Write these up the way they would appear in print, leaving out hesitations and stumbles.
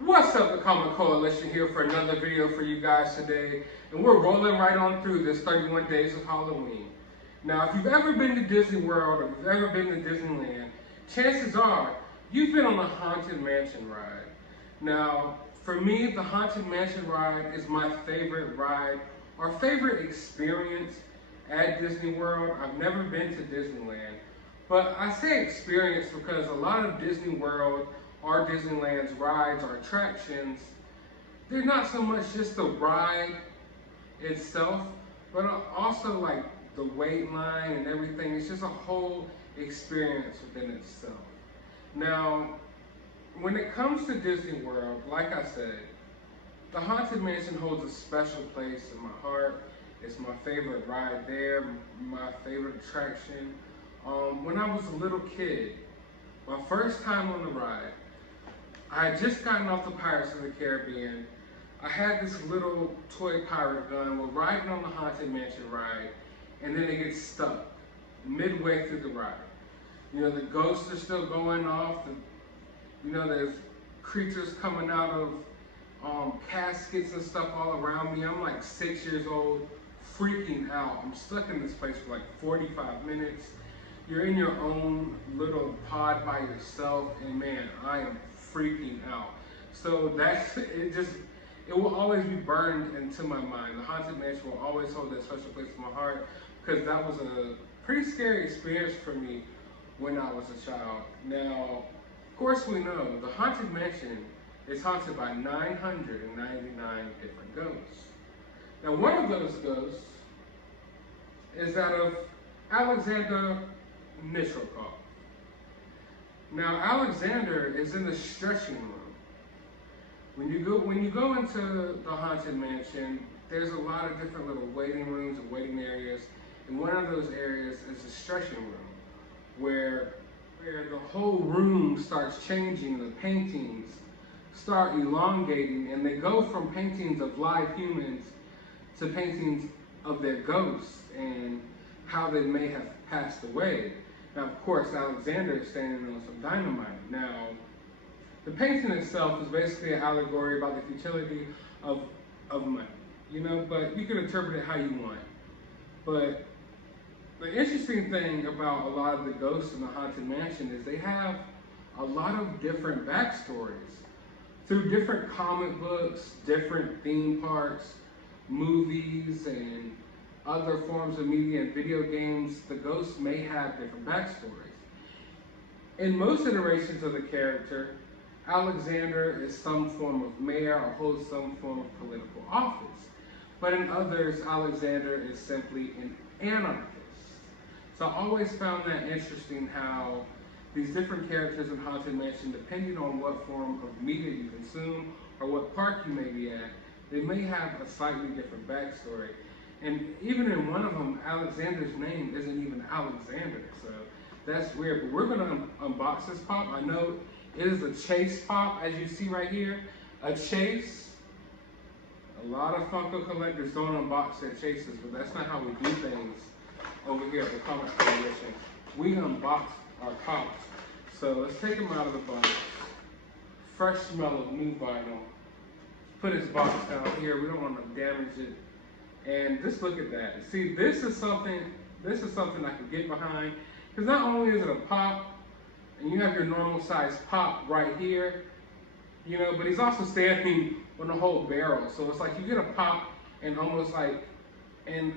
What's up, the Comic Coalition here for another video for you guys today, and we're rolling right on through this 31 days of Halloween. Now, if you've ever been to Disney World or if you've ever been to Disneyland, chances are you've been on a Haunted Mansion ride. Now, for me, the Haunted Mansion ride is my favorite ride or favorite experience at Disney World. I've never been to Disneyland, but I say experience because a lot of Disney World or Disneyland's rides or attractions, they're not so much just the ride itself, but also like the wait line and everything. It's just a whole experience within itself. Now, when it comes to Disney World, like I said, the Haunted Mansion holds a special place in my heart. It's my favorite ride there, my favorite attraction. When I was a little kid, my first time on the ride, I had just gotten off the Pirates of the Caribbean. I had this little toy pirate gun. We're riding on the Haunted Mansion ride, and then it gets stuck midway through the ride. You know, the ghosts are still going off. There's creatures coming out of caskets and stuff all around me. I'm like 6 years old, freaking out. I'm stuck in this place for like 45 minutes. You're in your own little pod by yourself, and man, I am freaking out. So it will always be burned into my mind. The Haunted Mansion will always hold that special place in my heart because that was a pretty scary experience for me when I was a child. Now, of course we know the Haunted Mansion is haunted by 999 different ghosts. Now, one of those ghosts is that of Alexander Nitrokoff. Now, Alexander is in the stretching room. When you go into the Haunted Mansion, there's a lot of different little waiting rooms and waiting areas. And one of those areas is the stretching room, where the whole room starts changing. The paintings start elongating, and they go from paintings of live humans to paintings of their ghosts and how they may have passed away. Now, of course, Alexander is standing on some dynamite. Now, the painting itself is basically an allegory about the futility of money, but you can interpret it how you want. But the interesting thing about a lot of the ghosts in the Haunted Mansion is they have a lot of different backstories. Through different comic books, different theme parks, movies, and other forms of media and video games, the ghosts may have different backstories. In most iterations of the character, Alexander is some form of mayor or holds some form of political office. But in others, Alexander is simply an anarchist. So I always found that interesting how these different characters in Haunted Mansion, depending on what form of media you consume or what park you may be at, they may have a slightly different backstory. And even in one of them, Alexander's name isn't even Alexander, so that's weird. But we're gonna unbox this pop. I know it is a Chase pop, as you see right here, a Chase. A lot of Funko collectors don't unbox their Chases, but that's not how we do things over here at the Comic Coalition. We unbox our pops. So let's take them out of the box. Fresh smell of new vinyl. Put his box down here. We don't want to damage it. And just look at that. See, this is something I can get behind. Because not only is it a pop, and you have your normal size pop right here, but he's also standing on a whole barrel. So it's like you get a pop and almost like an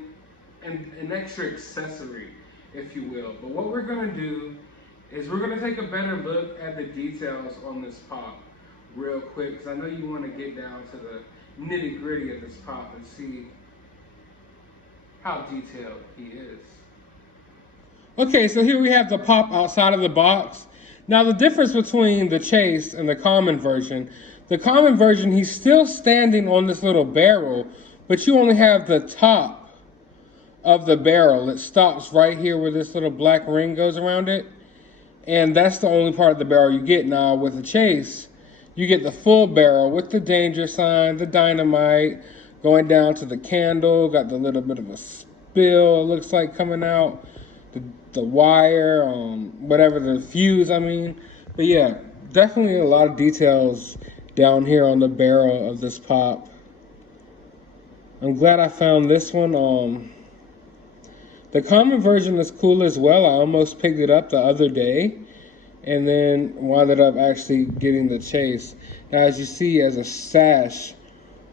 extra accessory, if you will. But what we're gonna do is we're gonna take a better look at the details on this pop real quick, because I know you wanna get down to the nitty gritty of this pop and see how detailed he is. Okay, so here we have the pop outside of the box. Now the difference between the Chase and the common version, he's still standing on this little barrel, but you only have the top of the barrel. It stops right here where this little black ring goes around it, and that's the only part of the barrel you get. Now with the Chase, you get the full barrel with the danger sign, the dynamite, going down to the candle, got the little bit of a spill, it looks like, coming out, the wire, whatever, the fuse, I mean. But yeah, definitely a lot of details down here on the barrel of this pop. I'm glad I found this one. The common version is cool as well. I almost picked it up the other day and then wound up actually getting the chase. Now, as you see, he has a sash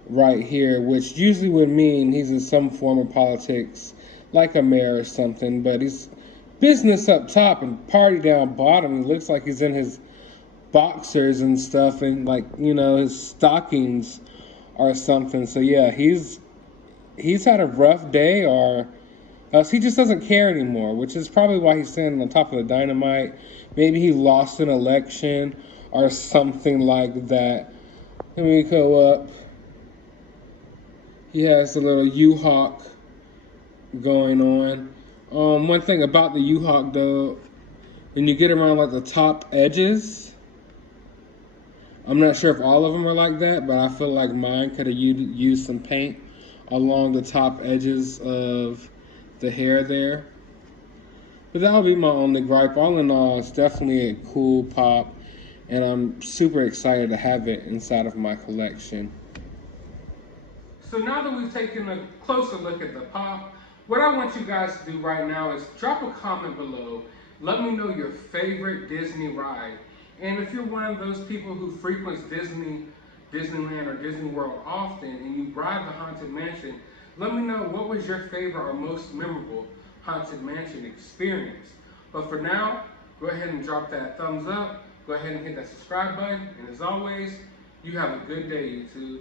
right here, which usually would mean he's in some form of politics, like a mayor or something, but he's business up top and party down bottom. He looks like he's in his boxers and stuff and, like, you know, his stockings or something. So yeah, he's had a rough day, or else he just doesn't care anymore, which is probably why he's standing on top of the dynamite. Maybe he lost an election or something like that. Let me go up. He has a little U-Hawk going on. One thing about the U-Hawk though, when you get around like the top edges, I'm not sure if all of them are like that, but I feel like mine could have used some paint along the top edges of the hair there. But that'll be my only gripe. All in all, it's definitely a cool pop, and I'm super excited to have it inside of my collection. So now that we've taken a closer look at the pop, what I want you guys to do right now is drop a comment below. Let me know your favorite Disney ride. And if you're one of those people who frequents Disneyland or Disney World often, and you ride the Haunted Mansion, let me know what was your favorite or most memorable Haunted Mansion experience. But for now, go ahead and drop that thumbs up, go ahead and hit that subscribe button, and as always, you have a good day, YouTube.